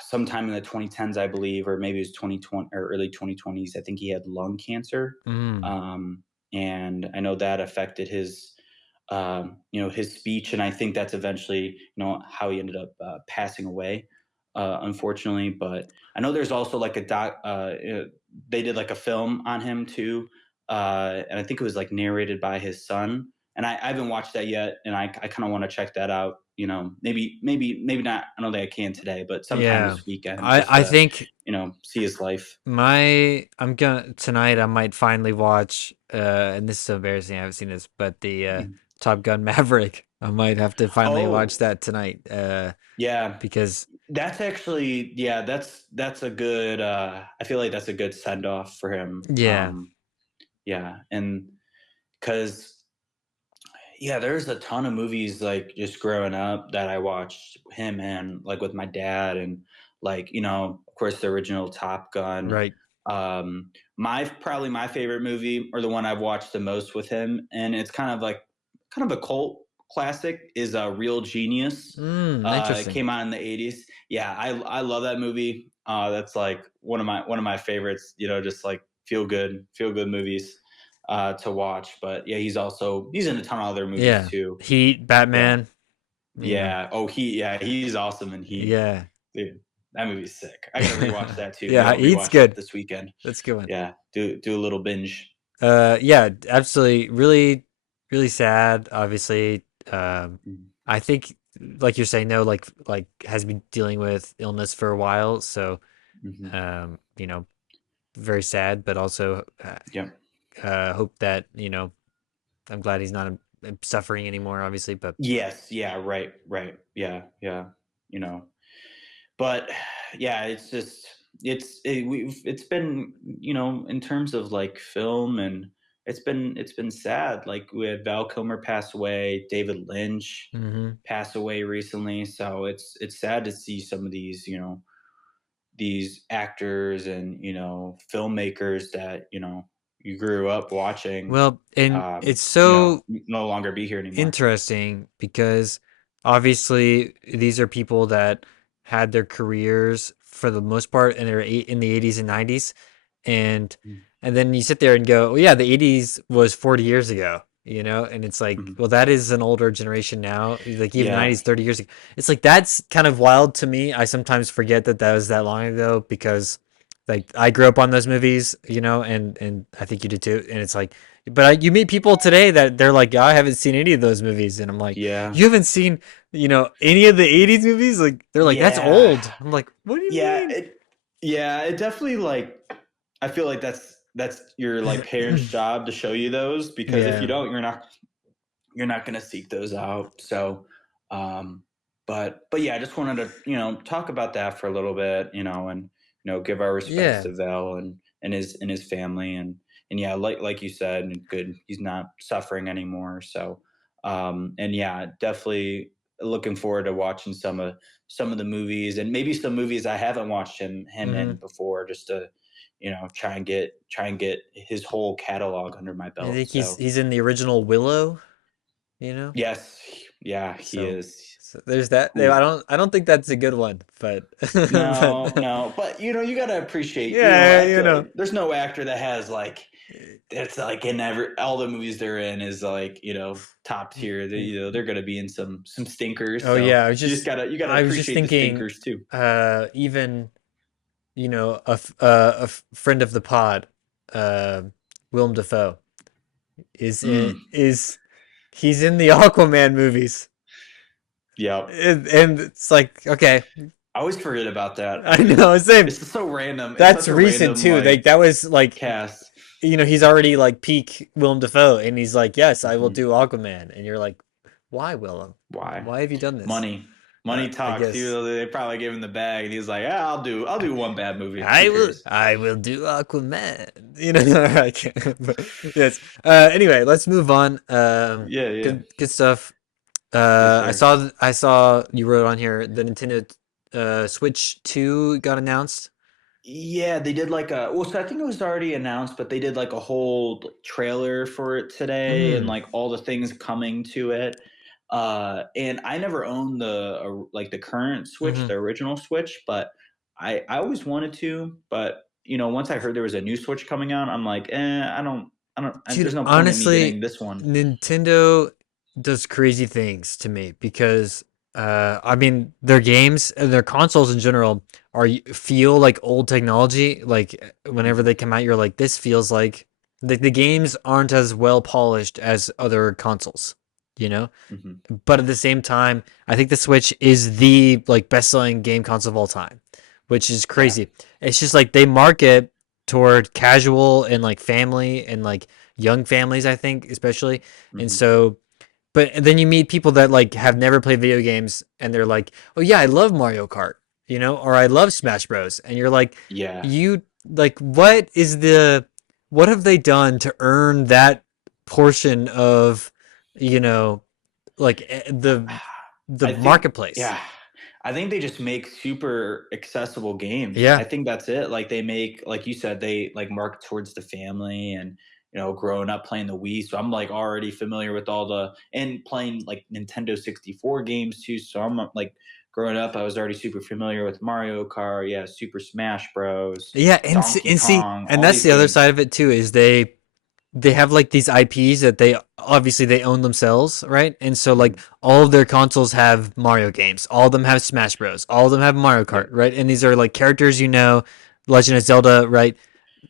sometime in the 2010s, I believe, or maybe it was 2020 or early 2020s. I think he had lung cancer, Hmm. um, and I know that affected his speech, and I think that's eventually, how he ended up passing away, unfortunately. But I know there's also like a doc. They did like a film on him too, and I think it was like narrated by his son. And I haven't watched that yet, and I kind of want to check that out. Maybe not. I don't think I can today, but sometime Yeah. this weekend, I just I to think see his life. I'm gonna tonight I might finally watch and this is so embarrassing, I haven't seen this, but the Top Gun Maverick. I might have to finally watch Oh, that tonight. yeah. Because That's actually yeah, that's a good I feel like that's a good send off for him. yeah, Yeah, and cuz yeah, there's a ton of movies like just growing up that I watched him in like with my dad and like, of course the original Top Gun. right. Probably my favorite movie or the one I've watched the most with him and it's kind of a cult classic is Real Genius. It Interesting. came out in the 80s. Yeah, I love that movie. That's like one of my favorites, just like feel good movies to watch. But yeah, he's in a ton of other movies Yeah. too. Heat, Yeah, Batman, you know. yeah. Oh, he's awesome in Heat. Yeah. Dude, that movie's sick. I gotta rewatch that too. Maybe Yeah, I'll Heat's rewatch that good. this weekend. That's a good one. Yeah, do a little binge. Yeah, absolutely. Really, really sad, obviously. Mhm. I think like you're saying, no, like has been dealing with illness for a while. So, Hmm. you know, very sad, but also Yeah. hope that, I'm glad he's not suffering anymore, obviously. But Yes. Yeah. Right. Right. Yeah. Yeah. You know. But yeah, it's just it's been, in terms of like film, and it's been sad. Like we had Val Kilmer pass away, David Lynch hmm pass away recently, so it's sad to see some of these, these actors and, filmmakers that, you grew up watching, well, and it's no so longer be here anymore. interesting because obviously these are people that had their careers for the most part in the 80s and 90s, and Mm. and then you sit there and go, well, yeah, the 80s was 40 years ago, and it's like, Mhm. well, that is an older generation now, like even the Yeah. 90s 30 years ago. It's like that's kind of wild to me. I sometimes forget that that was that long ago because like I grew up on those movies, and I think you did too, and it's like, but you meet people today that they're like, I haven't seen any of those movies, and I'm like, Yeah. you haven't seen, any of the '80s movies? Like they're like, that's Yeah. old. I'm like, what do you Yeah, mean? it definitely, like, I feel like that's your, like, parents' job to show you those, because if you Yeah, don't, you're not gonna seek those out. So, um, but yeah, I just wanted to, talk about that for a little bit, and, give our respects yeah. to Val and his family, and yeah, like you said, and good, he's not suffering anymore. So, and yeah, definitely looking forward to watching some of the movies, and maybe some movies I haven't watched him in hmm before, just to, try and get his whole catalog under my I belt. think he's So he's in the original Willow, you know. yes, yeah, he So, is. so there's that. Who? I don't think that's a good one, but No, but no, but you gotta appreciate. yeah, I feel like there's no actor that has, like, it's like in all the movies they're in is, like, top tier. They're gonna be in some stinkers. Oh So yeah, you gotta I was just appreciate the thinking, stinkers too. even friend of the pod, uh, Willem Dafoe Mm, is he's in the Aquaman movies, yep. and it's like, okay, I always forget about that. I know, same. It's just so random. It's That's such a recent random, too. Like like, that was like, cast. he's already like peak Willem Dafoe, and he's like, yes, I will Mhm. do Aquaman, and you're like, why, Willem? Why? Why have you done this? Money I talks. guess. They probably gave him the bag, and he's like, "Yeah, I'll do one bad movie. Who cares?" I will do Aquaman. Like, but, yes. Anyway, let's move on. Yeah, yeah. Good stuff. Yes, I sir. saw you wrote on here the Nintendo Switch 2 got announced. Yeah, they did like so I think it was already announced, but they did like a whole trailer for it today, and Mm, like all the things coming to it. And I never owned the current Switch, hmm the original Switch, but I always wanted to, but once I heard there was a new Switch coming out, I'm like, Dude, there's no point in me getting honestly, this one. Nintendo does crazy things to me because I mean their games and their consoles in general feel like old technology. Like whenever Hmm. they come out, you're like, this feels like the games aren't as well polished as other consoles, you know? Hmm. But at the same time, I think the Switch is the like best-selling game console of all time, which is Yeah. crazy. It's just like they market toward casual and like family and like young families, I think, especially. And Hmm. so, but then you meet people that like have never played video games and they're like, "Oh yeah, I love Mario Kart," or I love Smash Bros. And you're like, Yeah. you like what have they done to earn that portion of, you know, like the I think, marketplace. yeah, I think they just make super accessible games. I Yeah. think that's it. Like they make, like you said, they like market towards the family, and growing up playing the Wii, so I'm like already familiar with all the, and playing like Nintendo 64 games too. So I'm like, growing up, I was already super familiar with Mario Kart, yeah, Super Smash Bros, Yeah, and Donkey Kong, and all that's these the other games. side of it too is they have like these IPs that they obviously they own themselves, right? And so like Mhm. all of their consoles have Mario games. All of them have Smash Bros. All of them have Mario Kart, Yep. right? And these are like characters, Legend of Zelda, right?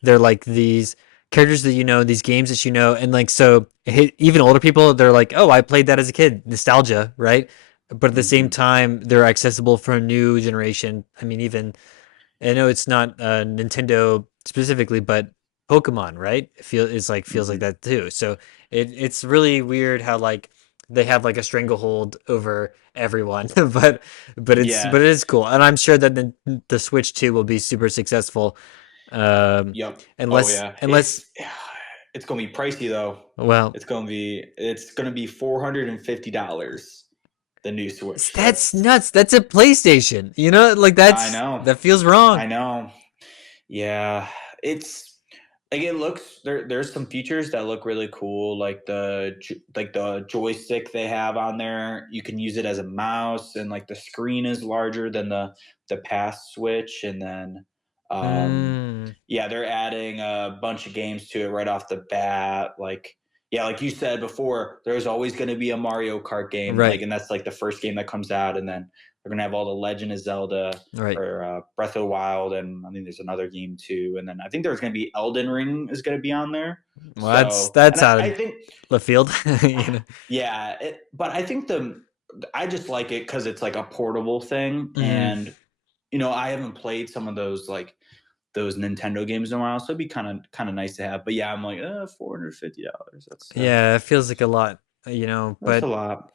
They're like these characters that these games that and like so even older people, they're like, "Oh, I played that as a kid." Nostalgia, right? but at the same Hmm. time, they're accessible for a new generation. I mean, even I know it's not Nintendo specifically, but Pokemon, right? Feels like Hmm. that too. So it's really weird how like they have like a stranglehold over everyone, but Yeah. it is cool, and I'm sure that the Switch 2 will be super successful. Um, Yep. Oh unless yeah. unless It's gonna be pricey though. well, It's gonna be $450. The new Switch. that's That's nuts. That's a PlayStation. You know, like I know. that feels wrong. I know. Yeah. It's like it looks there's some features that look really cool, like the joystick they have on there. You can use it as a mouse, and like the screen is larger than the past Switch. And then Mm, yeah, they're adding a bunch of games to it right off the bat. Like yeah, like you said before, there's always going to be a Mario Kart game, like, right, and that's like the first game that comes out. And then they're going to have all the Legend of Zelda right. or Breath of the Wild, and I think there's another game too. And then I think there's going to be Elden Ring is going to be on there. Well, So, that's and I, out I of think, left field. You know. yeah, but I think I just like it because it's like a portable thing. Mhm. And I haven't played some of those like those Nintendo games in a while, so it'd be kind of nice to have. But yeah, I'm like, $450. Yeah, it feels like a lot, you know, That's a lot.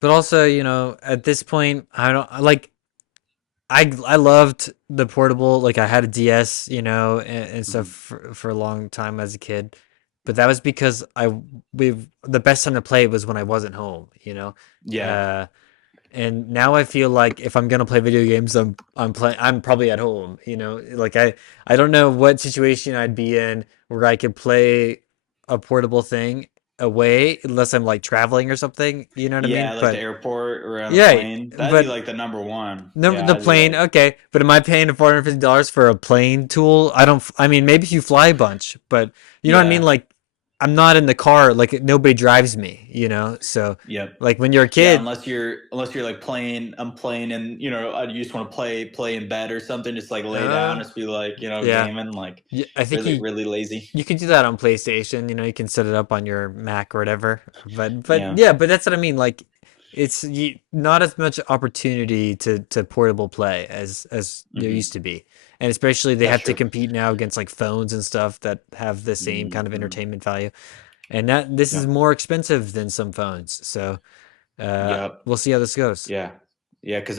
but also, you know, at this point, I don't like I loved the portable, like I had a DS, you know, and stuff Hmm. for a long time as a kid. But that was because the best time to play was when I wasn't home, you know. Yeah, Uh and now I feel like if I'm gonna play video games, I'm probably at home, you know. Like I don't know what situation I'd be in where I could play a portable thing away unless I'm like traveling or something, you know what I yeah, mean? like the But airport or on a yeah, plane. That'd be but like the number one. number Yeah, the I'd be plane, like, okay, but am I paying $450 for a plane tool? I don't. I mean, maybe if you fly a bunch, but you know what I mean. yeah, Like, I'm not in the car. Like, nobody drives me. You know, so yep. like when you're a Yeah, kid, unless you're like playing, I'm playing, and you just want to play in bed or something, just like lay down, uh, just be like yeah, gaming, like yeah. I think really really lazy. you can do that on PlayStation. You know, you can set it up on your Mac or whatever. But Yeah. yeah, but that's what I mean. Like, not as much opportunity to portable play as there Hmm. used to be, and especially they That's have to true. compete now against like phones and stuff that have the same kind of Hmm. entertainment value. And that this is Yeah. more expensive than some phones. So Yep. we'll see how this goes. Yeah. Yeah, because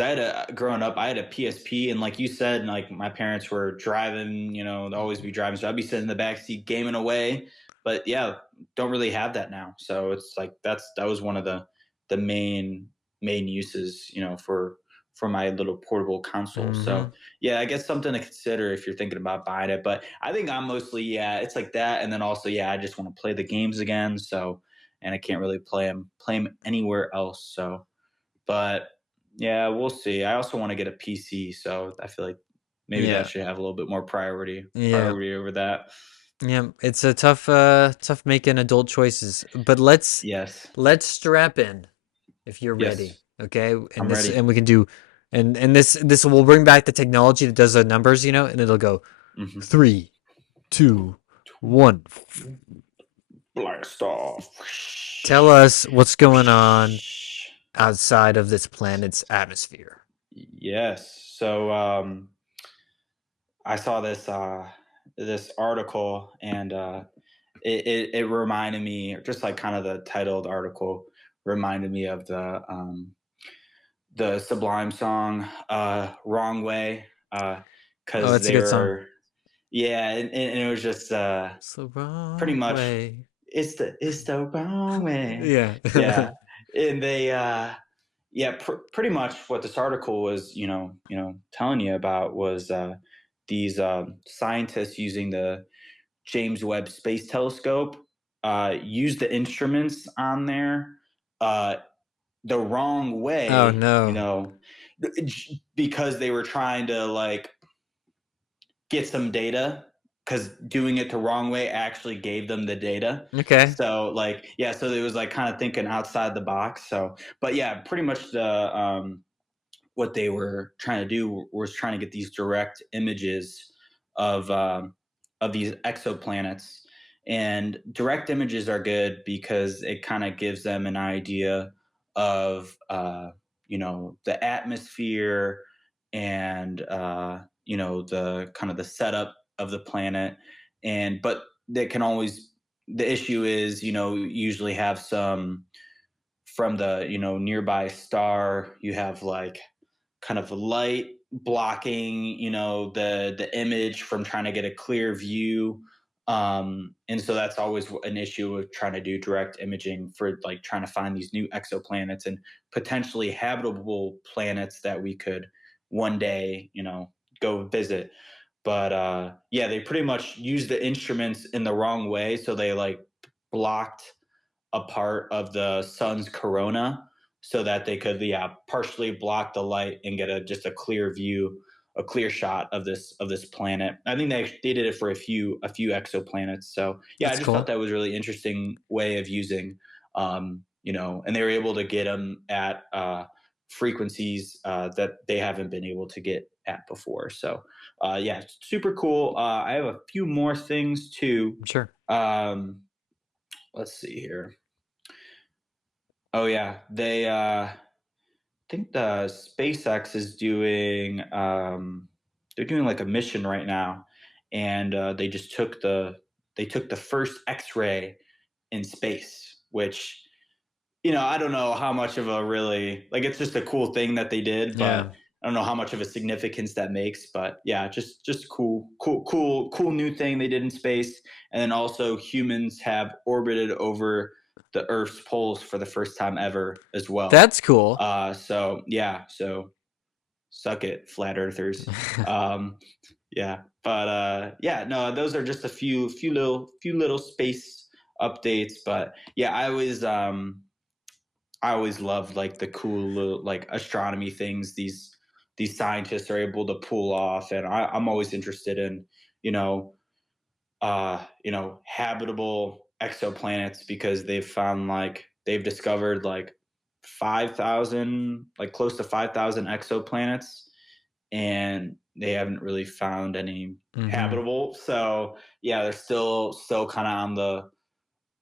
growing up, I had a PSP, and like you said, like my parents were driving, they'd always be driving, so I'd be sitting in the back seat gaming away. But yeah, don't really have that now. So it's like that was one of the main uses, for my little portable console. Hmm. So yeah, I guess something to consider if you're thinking about buying it. But I think I'm mostly, yeah, it's like that, and then also, yeah, I just want to play the games again. So, and I can't really play them anywhere else. So but yeah, we'll see. I also want to get a PC, so I feel like maybe that Yeah, should have a little bit more priority yeah, priority over that. yeah. It's a tough making adult choices. But Yes. let's strap in if you're Yes. ready. Okay, I'm ready. and we can do, and this will bring back the technology that does the numbers, you know, and it'll go Hmm. 3, 2, 1. Blast off. Tell us what's going on outside of this planet's atmosphere. Yes. So I saw this article, and it reminded me, just like kind of the title of the article reminded me of the Sublime song, "Wrong Way," Oh, because that's a they good song. were, yeah, and it was just It's the pretty wrong much, way. it's the wrong way, Yeah. yeah, and they, yeah, pretty much what this article was, telling you about was these scientists using the James Webb Space Telescope used the instruments on there. Uh, the wrong Oh way, no. because they were trying to like get some data, because doing it the wrong way actually gave them the data. Okay. So like, yeah, so it was like kind of thinking outside the box. So, but yeah, pretty much what they were trying to do was trying to get these direct images of these exoplanets. And direct images are good because it kind of gives them an idea of the atmosphere and the kind of the setup of the planet. And but that can always the issue is usually have some from the nearby star. You have like kind of light blocking the image from trying to get a clear view. And so that's always an issue with trying to do direct imaging for like trying to find these new exoplanets and potentially habitable planets that we could one day go visit. But yeah, they pretty much used the instruments in the wrong way, so they like blocked a part of the sun's corona so that they could partially block the light and get just a clear view, a clear shot of this planet. I think they did it for a few exoplanets. So yeah, I That's just thought cool. that was a really interesting way of using and they were able to get them at frequencies that they haven't been able to get at before. So yeah, super cool. I have a few more things too. Sure. Let's see here. Oh yeah, they think the SpaceX is doing they're doing like a mission right now, and they took the first X-ray in space, which I don't know how much of a really like it's just a cool thing that they did, Yeah. but I don't know how much of a significance that makes. But yeah, just cool new thing they did in space. And then also humans have orbited over the Earth's poles for the first time ever as well. That's cool. So yeah, so suck it, flat earthers. Um, yeah, but yeah, no, those are just a few little space updates. But yeah, I always loved like the cool little like astronomy things these scientists are able to pull off, and I'm always interested in you know habitable exoplanets because they've discovered like 5,000, like close to 5,000 exoplanets, and they haven't really found any Hmm. habitable. So yeah, they're still kind of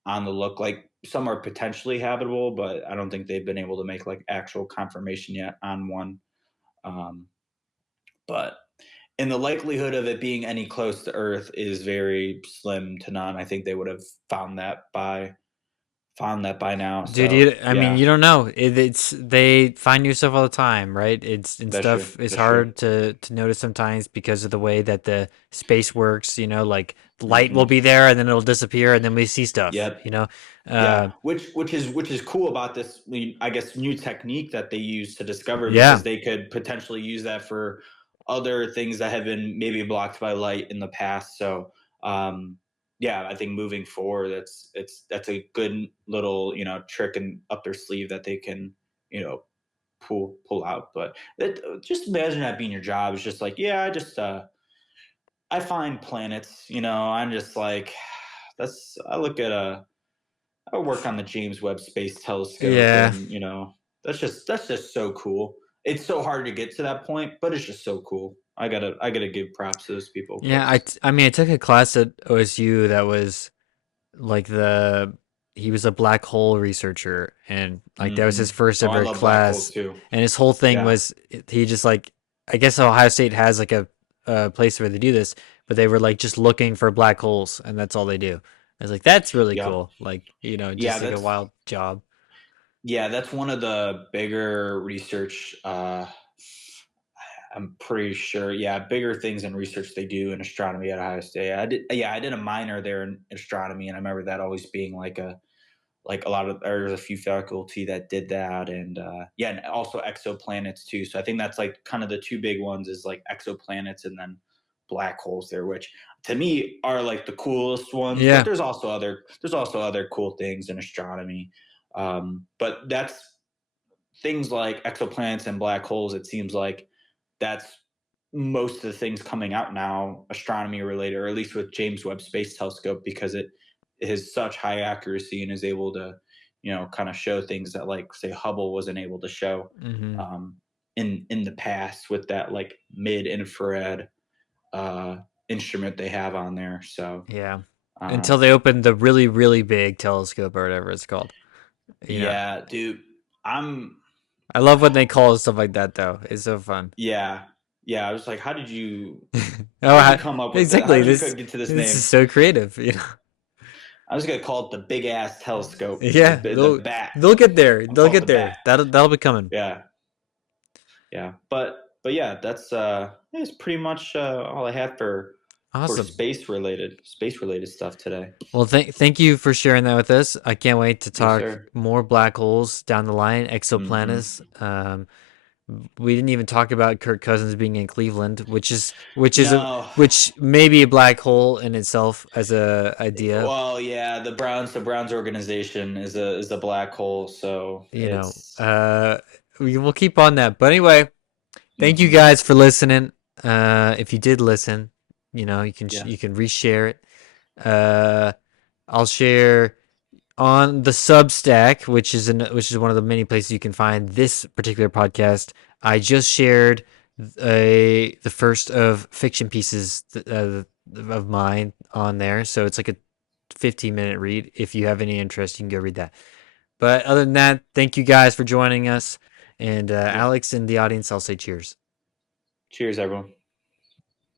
on the look. Like some are potentially habitable, but I don't think they've been able to make like actual confirmation yet on one. Um, but and the likelihood of it being any close to Earth is very slim to none. I think they would have found that by now. Dude, So I mean, yeah, you don't know. It's they find new stuff all the time, right? It's and that's true. stuff is That's true. hard to notice sometimes because of the way that the space works. Like light will Hmm. be there and then it'll disappear and then we see stuff. Yep. Uh, Yeah, which is cool about this, I guess, new technique that they use to discover, yeah. because they could potentially use that for other things that have been maybe blocked by light in the past. So, yeah, I think moving forward, that's a good little trick up their sleeve that they can you know pull out. But just imagine that being your job. It's just like, yeah, I find planets. I'm just like that's I look at I work on the James Webb Space Telescope, Yeah. and that's just so cool. It's so hard to get to that point, but it's just so cool. I gotta give props to those people Yeah, because I mean, I took a class at OSU that was like he was a black hole researcher and like that was his first oh, I ever love black holes class too. and his whole thing Yeah, was he just like I guess Ohio State has like a place where they do this, but they were like just looking for black holes and that's all they do. I was like, that's really yeah, cool. Like, yeah. just like a wild job. That's one of the bigger research. I'm pretty sure. Yeah, bigger things in research they do in astronomy at Ohio State. I did. Yeah, I did a minor there in astronomy, and I remember that always being like a lot of there's a few faculty that did that, and yeah, and also exoplanets too. So I think that's like kind of the two big ones is like exoplanets and then black holes there, which to me are like the coolest ones. But Yeah. there's also other cool things in astronomy. But that's things like exoplanets and black holes. It seems like that's most of the things coming out now astronomy related, or at least with James Webb Space Telescope, because it has such high accuracy and is able to kind of show things that like say Hubble wasn't able to show Hmm. um, in the past with that like mid infrared uh, instrument they have on there. So Yeah. uh, Until they opened the really, really big telescope or whatever it's called. yeah, dude, I'm I love when they call stuff like that though. It's so fun. Yeah, yeah. I was like, Oh, how did you come up with it? How exactly. did you This get to this this is name? so creative. You know. I was gonna call it the big ass telescope, Yeah, the bat. they'll get there. I'll They'll call it get the bat. there. That'll be coming. Yeah, yeah. But yeah, that's pretty much all I had for Awesome. space related stuff today. Well, thank you for sharing that with us. I can't wait to Yes, talk sir. more black holes down the line, Hmm. exoplanets. We didn't even talk about Kirk Cousins being in Cleveland, No. which may be a black hole in itself as a idea. Well, yeah, the Browns organization is a black hole, so You know, it's we will keep on that. But anyway, thank you hmm guys for listening. If you did listen, yeah, you can reshare it. Uh, I'll share on the Substack, which is one of the many places you can find this particular podcast. I just shared the first of fiction pieces of mine on there, so it's like a 15-minute read. If you have any interest, you can go read that. But other than that, thank you guys for joining us, and yeah. Alex in the audience, I'll say cheers. Cheers, everyone.